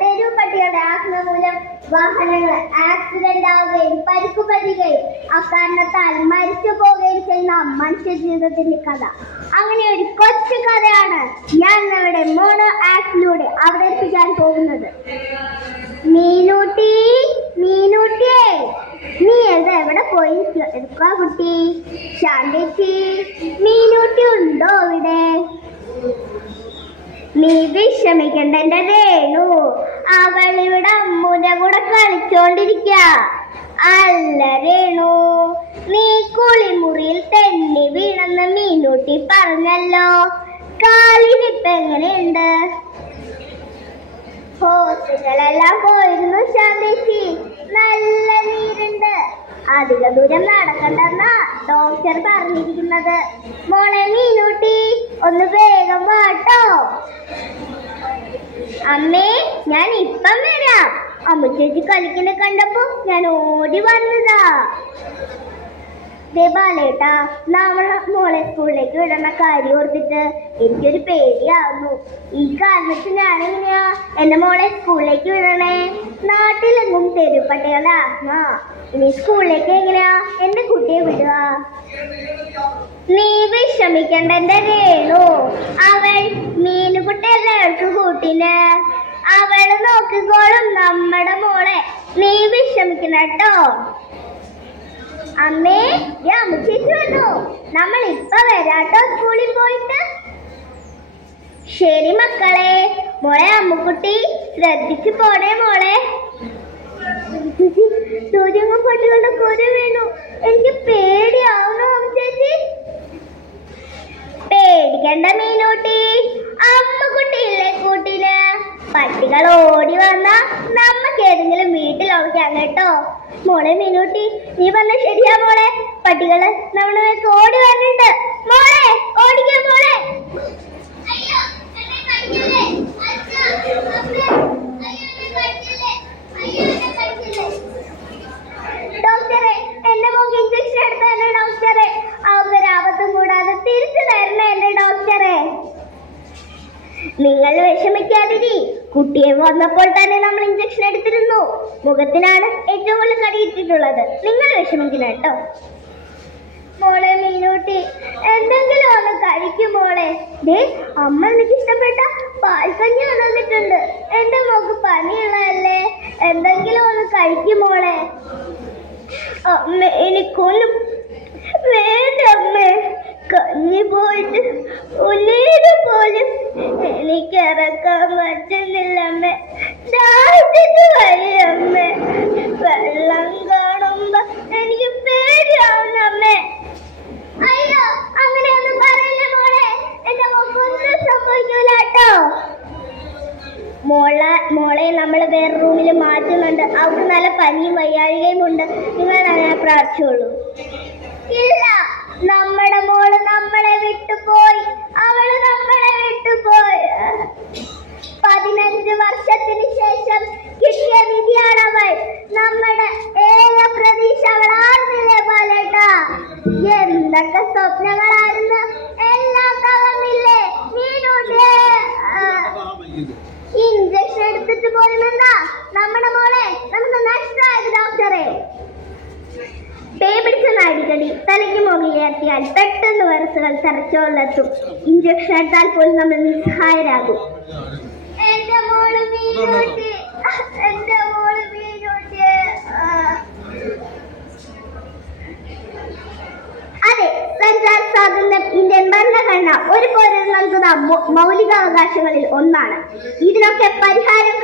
തെരുവുപട്ടികളുടെ ആക്രമണം മൂലം വാഹനങ്ങൾ ആക്സിഡന്റ് ആവുകയും പരിക്കു പറ്റുകയും അക്കാരണത്താൽ മരിച്ചു പോവുകയും ചെയ്യുന്ന മനുഷ്യ ജീവിതത്തിന്റെ കഥ. അങ്ങനെ ഒരു കൊച്ചു കഥയാണ് ഞാൻ നമ്മുടെ മോണോ ആക്ടിലൂടെ അവതരിപ്പിക്കാൻ പോകുന്നത്. മീനൂട്ടി, മീനൂട്ടിയേ, നീ എവിടെ പോയി എടുക്കുക കുട്ടി? ശാന്തേച്ചി, മീനൂട്ടി ഉണ്ടോ ഇവിടെ? നീ വിഷമിക്കണ്ട എന്റെ രേണു, അവളിവിടെ അമ്മൂന്റെ കൂടെ കളിച്ചോണ്ടിരിക്ക. അല്ല രേണു, നീ കുളിമുറിയിൽ തെന്നി വീണെന്ന് മീനൂട്ടി പറഞ്ഞല്ലോ. കാലിനിപ്പ എങ്ങനെയുണ്ട്? ഹോസ്പിറ്റലെല്ലാം പോയിരുന്നു ശാന്തേച്ചി, നല്ല നീരുണ്ട്. അധിക ദൂരം നടക്കണ്ടെന്നാ ഡോക്ടർ പറഞ്ഞിരിക്കുന്നത്. മോളെ മീനൂട്ടി, ഒന്ന് വേഗം വാട്ടോ. അമ്മേ, ഞാൻ ഇപ്പം വരാം. അമ്മ ചേച്ചി കളിക്കുന്ന കണ്ടപ്പോ ഞാൻ ഓടി വന്നതാ. ബാലേട്ടാ, നമ്മളെ മോളെ സ്കൂളിലേക്ക് വിടുന്ന കാര്യം ഓർത്തിട്ട് എനിക്കൊരു പേടിയാവുന്നു. ഈ കാരണത്തിൽ ഞാനെങ്ങനെയാ എന്റെ മോളെ സ്കൂളിലേക്ക് വിടണേ? നാട്ടിലെങ്ങും തെരുവുപട്ടികളുടെ ആത്മാ. ഇനി സ്കൂളിലേക്ക് എങ്ങനെയാ എന്റെ കുട്ടിയെ വിടുക? നീ വിഷമിക്കണ്ട എന്റെ രേണു, അവൾ മീനുകുട്ടിയല്ലേ അവൾക്ക് കൂട്ടിന്. അവള് നോക്കിക്കോളും നമ്മുടെ മോളെ. നീ വിഷമിക്കണ കേട്ടോ. അമ്മേ, ചേച്ചി വന്നു. നമ്മൾ ഇപ്പൊ വരാട്ടോ സ്കൂളിൽ പോയിട്ട്. ശരി മക്കളെ. മോളെ അമ്മുക്കുട്ടി, ശ്രദ്ധിച്ചു പോണേ മോളെ. പട്ടികളുടെ കുരു വീണു. എനിക്ക് പേടിയാവുന്നു ചേച്ചി. പേടിക്കണ്ട മീനൂട്ടി, അമ്മുക്കുട്ടിയില്ലേ കൂട്ടിന്. പട്ടികൾ ഓടി വന്ന നമുക്ക് ഏതെങ്കിലും വീട്ടിലൊക്കെയാ കേട്ടോ. മോളെ മീനൂട്ടി, നീ പറഞ്ഞ ശരിയാ മോളെ. പട്ടികള് നമ്മുടെ ഓടി വന്നിട്ടുണ്ട്. മോളെ ഓടിക്കോ മോളെ. ഡോക്ടറെ, എന്റെ മോക്ക് ഇഞ്ചക്ഷൻ എടുത്തല്ലേ ഡോക്ടറെ. അവരാപത്തും കൂടാതെ തിരിച്ചു തരണേ എന്റെ ഡോക്ടറെ. നിങ്ങൾ വിഷമിക്കാതിരി. കുട്ടിയെ വന്നപ്പോൾ തന്നെ നമ്മൾ ഇഞ്ചക്ഷൻ എടുത്തിരുന്നു. മുഖത്തിനാണ് ഏറ്റവും കൂടുതൽ കടിയിട്ടിട്ടുള്ളത്. നിങ്ങൾ വിഷമിക്കില്ല കേട്ടോ. മോളെ മീനൂട്ടി, എന്തെങ്കിലും ഒന്ന് കഴിക്കും മോളെ. അമ്മ എനിക്ക് ഇഷ്ടപ്പെട്ട പാൽക്കഞ്ഞി വന്നിട്ടുണ്ട്. എന്റെ മോക്ക് പനിയുള്ളതല്ലേ, എന്തെങ്കിലും ഒന്ന് കഴിക്കും മോളെ. അമ്മ, എനിക്കൊന്നും വേണ്ട അമ്മേ. കഞ്ഞി പോയിട്ട് ഉന്നീര് പോലും എനിക്ക് ഇറക്കാൻ പറ്റുന്നില്ല അമ്മേ. ദാഹിച്ചിട്ട് വരിയമ്മേ. വെള്ളം കാണുമ്പോ എനിക്ക് പേടിയാവുന്നു അമ്മേ. അയ്യോ, അങ്ങനെയൊന്നും പറയില്ല മോളെ. എന്റെ മോക്കൊന്നും സംഭവിക്കൂല കേട്ടോ. മോളെ നമ്മൾ വേറെ റൂമിൽ മാറ്റുന്നുണ്ട്. അവർക്ക് നല്ല പനിയും വയ്യാഴികയും ഉണ്ട്. നിങ്ങൾ അങ്ങനെ പ്രാർത്ഥിച്ചോളൂ. ഇല്ല, നമ്മുടെ മോള് നമ്മളെ വിട്ടുപോയി. അവള് നമ്മളെ വിട്ടുപോയി. 15 വർഷത്തിന് ശേഷം കിട്ടിയ വിധിയാണ് അവൾ. നമ്മുടെ ഏക പ്രതീക്ഷ അവളായിരുന്നില്ലേ ബാലേട്ടാ? എന്തൊക്കെ സ്വപ്നങ്ങളായിരുന്നു, എല്ലാം തകർന്നില്ലേ മീനൂട്ടി? ഇഞ്ചക്ഷൻ എടുത്തിട്ട് പോലും എന്താ നമ്മുടെ മോളെ നമുക്ക് നഷ്ടമായത് ഡോക്ടറെ. പേപിടിച്ച നാടിക്കടി തലയ്ക്ക് മുകളിലെത്തിയാൽ പെട്ടെന്ന് വരസുകൾ തറച്ചോളെത്തും. ഇഞ്ചക്ഷൻ എടുത്താൽ പോലും നമ്മൾ നിസ്സഹായരാകും. എന്റെ മോള് മീനൂട്ടി, എന്റെ മോള് മീനൂട്ടി. അതെ, സഞ്ചാര സ്വാതന്ത്ര്യം ഇന്ത്യൻ ഭരണഘടന ഒരു പൗരന് നൽകുന്ന മൗലികാവകാശങ്ങളിൽ ഒന്നാണ്. ഇതിനൊക്കെ പരിഹാരം